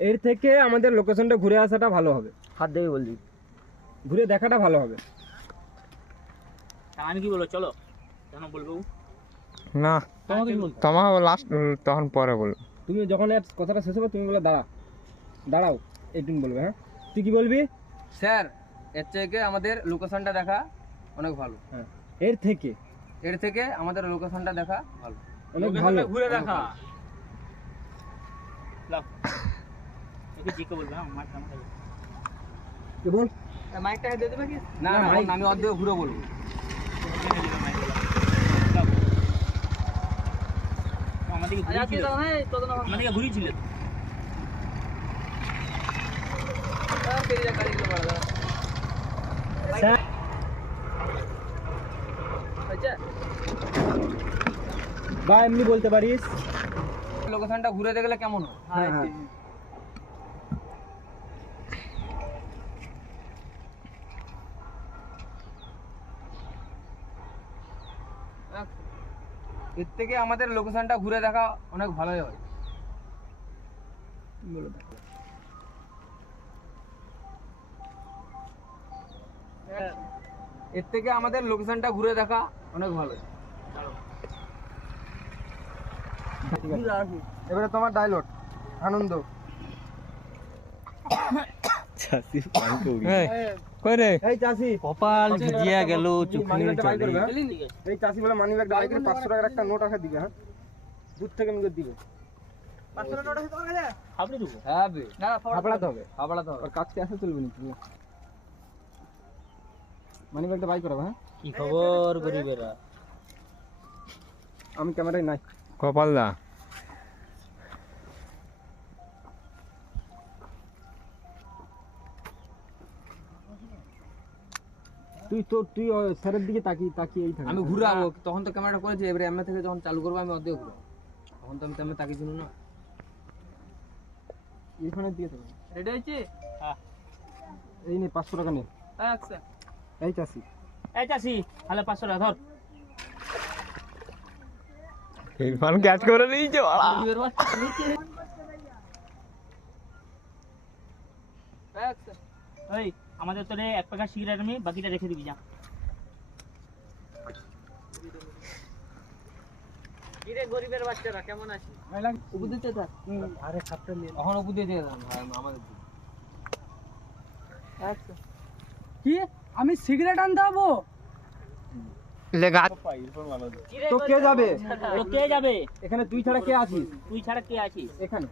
এর থেকে আমাদের লোকেশনটা ঘুরে আসাটা ভালো হবে। হাত দেবে বলছি, ঘুরে দেখাটা ভালো হবে। আমি কি বলবো, চলো কেন বলবো না তোমাকে লাস্ট তখন পরে বলবো। তুমি যখন এর কথাটা শেষ হবে তুমি বলে দাঁড়াও এইটুকু বলবে। হ্যাঁ তুই কি বলবি? স্যার এর থেকে আমাদের লোকেশনটা দেখা অনেক ভালো। হ্যাঁ এর থেকে আমাদের লোকেশনটা দেখা ভালো, অনেক ভালো। ঘুরে দেখা লাভ একে জিকে বলবে। হ্যাঁ মাঠ নাম খাই কি বল? মাইকটা দিয়ে দেবে কি? না না, না, মাইক- আমি অর্ধেক ঘুরে বলবো। আমাদেরকে ঘুরিয়েছিল বা এমনি বলতে পারিস। লোকেশনটা ঘুরে দেখলে কেমন হয়? হ্যাঁ হ্যাঁ এর থেকে আমাদের লোকেশনটা ঘুরে দেখা অনেক ভালোই হয়। এর থেকে আমাদের লোকেশনটা ঘুরে দেখা অনেক ভালো। এবারে তোমার ডায়লগ আনন্দ। কই রে এই চাষি কপাল ভিজিয়া গেল মানিব্যাগটা বাই করবে। এই চাষি বলে মানিব্যাগটা বাই করে 500 টাকার একটা নোট আছে দিবে। হ্যাঁ দূর থেকে নিয়ে দিবে। 500 টাকা নোট আছে তোমার কাছে? হাবড়ে দেবো। হ্যাঁ বে, হাবড়াতে হবে। হাবড়াতে হবে। আর কাছকে আসা চলবে না। মানিব্যাগটা বাই করবে। হ্যাঁ কি খবর গরিবেরা? আমি ক্যামেরায় নাই। কপাল দা তুই স্যারের দিকে তাকিয়ে এই থাক। আমি ঘুরে আসবো, তখন তো ক্যামেরাটা করেছি, এবারে এমনি থেকে যখন চালু করবো আমি অর্ধেক ঘুরবো, তখন তো আমি তেমনি তাকিয়েছিল না। এইখানের দিকে থাকবে। রেডি হয়েছে? হ্যাঁ এই নে 500 টাকা নে। আচ্ছা এই চাষি এই চাষি তাহলে 500 টাকা ধর। ইরফান ক্যাচ করে নিয়েছে বাড়া। আচ্ছা ওই আমাদের তোরে 1 প্যাকেট সিগারেট আমি বাকিটা রেখে দিবি যা। কিরে গরিবের বাচ্চারা কেমন আছিস? ভাই লাগ উপর দিতে থাক। আরে খাপটা নিয়ে এখন উপর দিয়ে দিয়ে দাও আমাদের দিকে। আচ্ছা কি আমি সিগারেট আনতে যাবো? লেগা তো কে যাবে? তো কে যাবে? এখানে তুই ছাড়া কে আছিস? তুই ছাড়া কে আছিস? এখানে